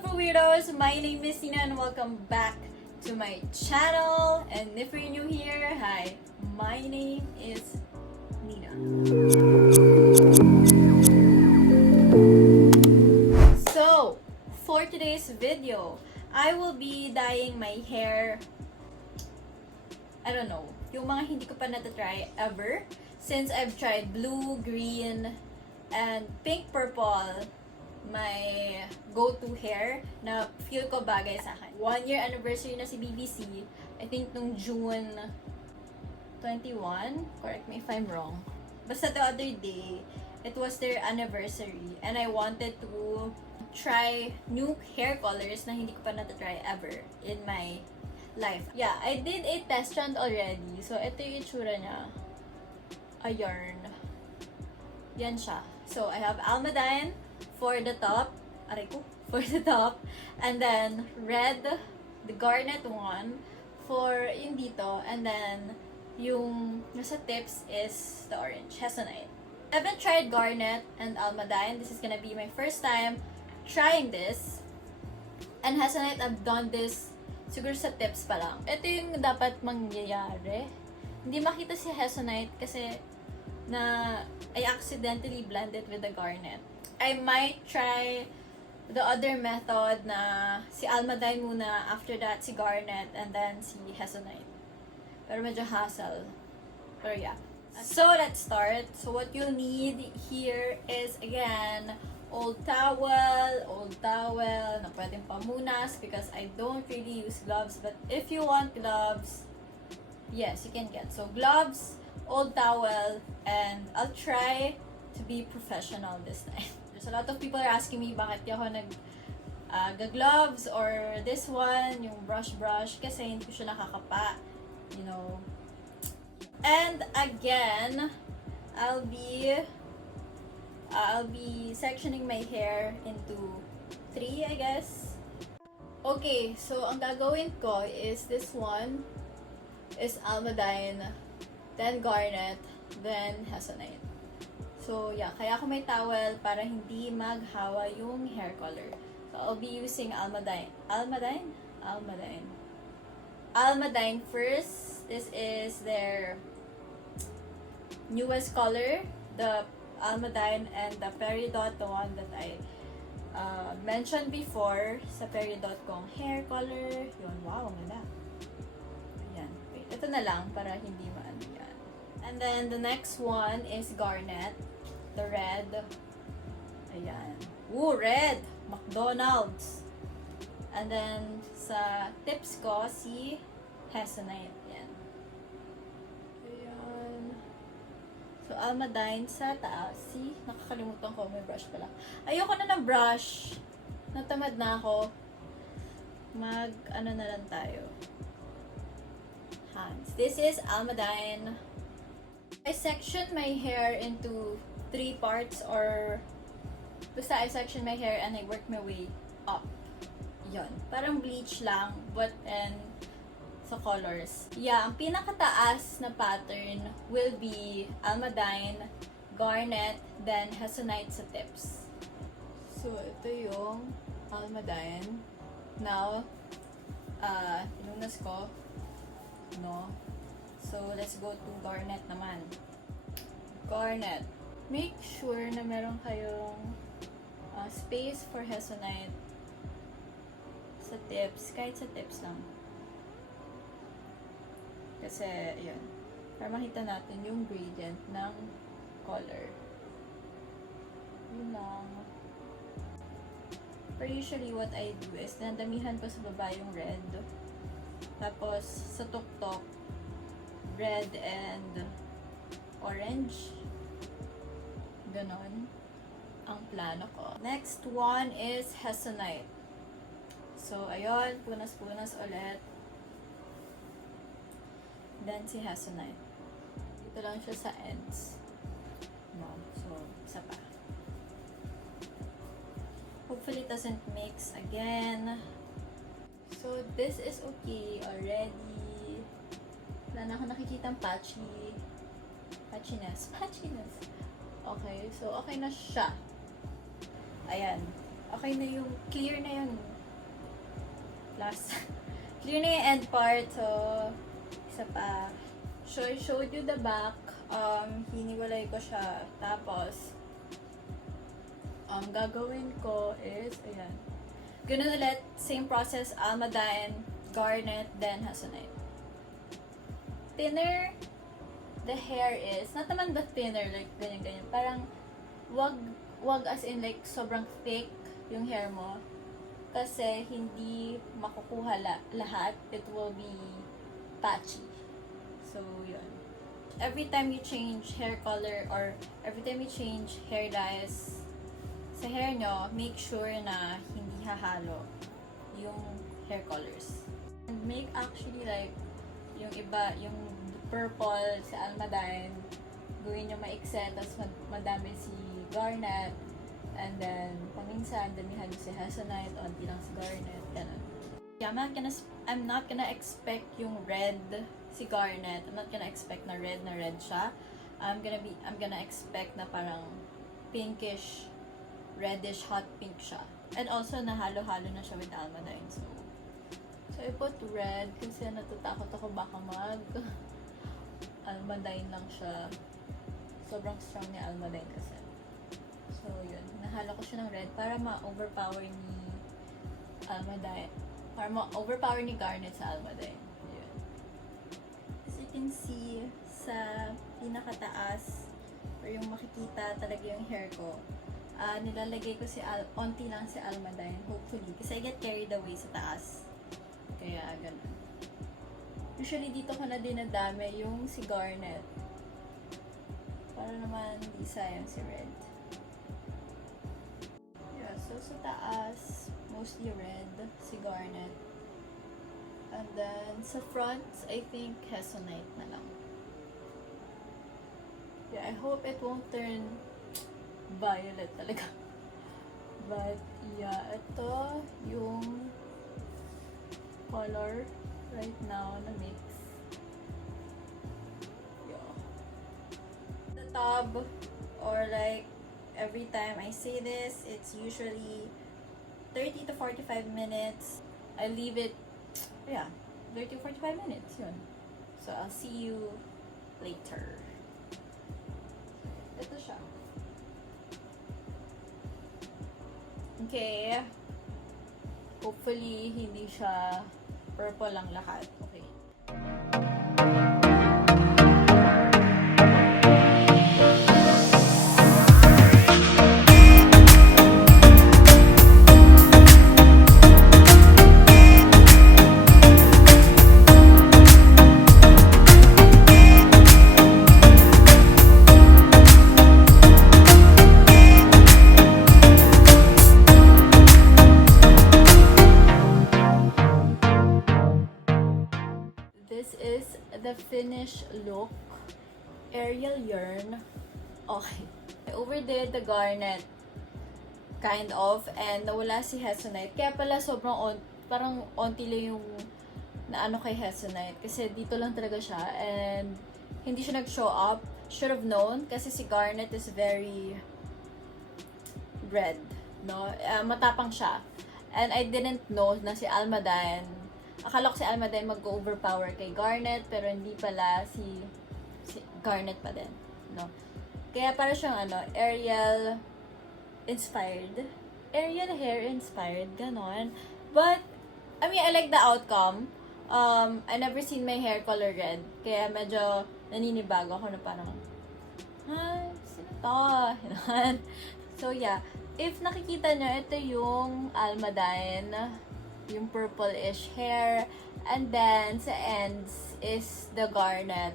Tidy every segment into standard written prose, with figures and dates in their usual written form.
up for weirdos? My name is Nina and welcome back to my channel. And if you're new here, hi, my name is Nina. So, for today's video, I will be dyeing my hair, I don't know, yung mga hindi ko pa natatry ever. Since I've tried blue, green, and pink purple, my go-to hair na feel ko bagay sa akin. 1 year anniversary na si BBC. I think nung June 21. Correct me if I'm wrong. Basta the other day, it was their anniversary. And I wanted to try new hair colors na hindi ko pa natatry ever in my life. Yeah, I did a test run already. So, ito yung itsura niya. A yarn. Yan siya. So, I have Almadine for the top. Aray ko. For the top. And then, red, the Garnet one, for yung dito. And then, yung nasa tips is the orange, Hessonite. I haven't tried Garnet and Almadine. This is gonna be my first time trying this. And Hessonite, I've done this siguro sa tips pa lang. Ito yung dapat mangyayari. Hindi makita si Hessonite kasi na I accidentally blended with the Garnet. I might try the other method na si Almadine muna, after that si Garnet, and then si Hessonite. Pero medyo hassle. Pero yeah. So let's start. So what you'll need here is again, old towel na pwedeng pamunas because I don't really use gloves, but if you want gloves, yes, you can get. So gloves, old towel, and I'll try to be professional this time. There's a lot of people are asking me bakit di ako gloves or this one, yung brush kasi hindi ko siya nakakapa, you know. And again, I'll be sectioning my hair into 3, I guess. Okay, so ang gagawin ko is this one is Almadine, then Garnet, then Hessonite. So yeah, kaya ako may towel para hindi maghawa yung hair color. So I'll be using Almadine first. This is their newest color, the Almadine and the Peridot, the one that I mentioned before sa Peridot kong hair color. Yun, wow, ang ganda. Ayan, wait, ito na lang para hindi maano yan. And then the next one is Garnet, the red. Ayan. Ooh, red! McDonald's! And then sa tips ko, si Hessonite. Ayan. Ayan. So, Almadine sa taas. See? Nakakalimutan ko. May brush pala. Ayoko na ng brush. Natamad na ako. Ano na lang tayo. Hands. This is Almadine. I section my hair into 3 parts, or basta I section my hair and I work my way up. Yon. Parang bleach lang, but and sa colors. Yeah, ang pinakataas na pattern will be Almadine, Garnet, then Hessonite sa tips. So, ito yung Almadine. Now, ilunas ko. No? So, let's go to Garnet naman. Garnet. Make sure na meron kayong space for Hessonite sa tips. Kahit sa tips lang. Kasi, ayun. Para makita natin yung gradient ng color. Yun lang. But usually, what I do is, nandamihan ko sa baba yung red. Tapos, sa tuktok, red and orange. Ganon ang plano ko. Next one is Hessonite. So, ayun, punas-punas ulit. Then, si Hessonite. Dito lang siya sa ends. No, so, isa pa. Hopefully, it doesn't mix again. So, this is okay already. Wala na ako nakikitang patchiness. Okay, so okay na siya. Ayan. okay na yung, clear na yung last. Clear na yung end part, so, isa pa. So, I showed you the back. Hiniwalay ko siya. Tapos, gagawin ko is, ayan. Ganun ulit, same process, Almadine, Garnet, then Hessonite. Thinner the hair is, not naman the thinner, like ganyan-ganyan. Parang, wag as in like sobrang thick yung hair mo. Kasi hindi makukuha lahat. It will be patchy. So, yun. Every time you change hair color or every time you change hair dyes sa hair nyo, make sure na hindi hahalo yung hair colors. And make actually like yung iba, yung purple sa Almadine, gawin nyo maikse, tapos madami si Garnet. And then, paminsan, damihan nyo si Hessonite, onti lang si Garnet, ganun. Yeah, I'm not gonna expect yung red si Garnet. I'm not gonna expect na red siya. I'm gonna expect na parang pinkish, reddish, hot pink siya. And also, nahalo-halo na siya with Almadine. So I put red kasi natatakot ako baka Almadine lang siya. Sobrang strong ni Almadine kasi. So, yun. Nahalo ko siya ng red para ma-overpower ni Almadine. Para ma-overpower ni Garnet sa Almadine. Yun. As you can see, sa pinakataas, or yung makikita talaga yung hair ko, nilalagay ko onti lang si Almadine, hopefully. Kasi I get carried away sa taas. Kaya, ganun. Usually, dito ko na dinadami yung si Garnet. Para naman, di sayang si red. So, sa taas, mostly red, si Garnet. And then, sa front, I think Hessonite na lang. Yeah, I hope it won't turn violet talaga. But, yeah, ito yung color right now na mix. Yeah. The tub, or like, every time I say this, it's usually 30 to 45 minutes. I leave it, 30 to 45 minutes, yun. So, I'll see you later. Ito siya. Okay. Hopefully, hindi siya purple lang lahat. Okay. This is the finished look. Aerial yarn. Okay. I overdid the Garnet. Kind of. And nawala si Hessonite. Kaya pala sobrang parang onti lang yung naano kay Hessonite. Kasi dito lang talaga siya. And hindi siya nag-show up. Should have known. Kasi si Garnet is very red. No? Matapang siya. And I didn't know na si Almadine, akala ko si Almadine mag-overpower kay Garnet, pero hindi pala, si Garnet pa din, no? Kaya para siyang Ariel inspired. Ariel hair inspired, ganon. But, I mean, I like the outcome. I never seen my hair color red, kaya medyo naninibago ako na parang, sino to? So, yeah. If nakikita nyo, ito yung Almadine, yung purple-ish hair, and then sa ends is the Garnet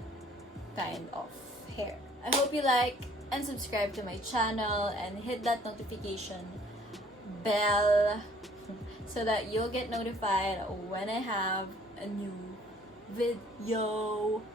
kind of hair. I hope you like and subscribe to my channel and hit that notification bell so that you'll get notified when I have a new video.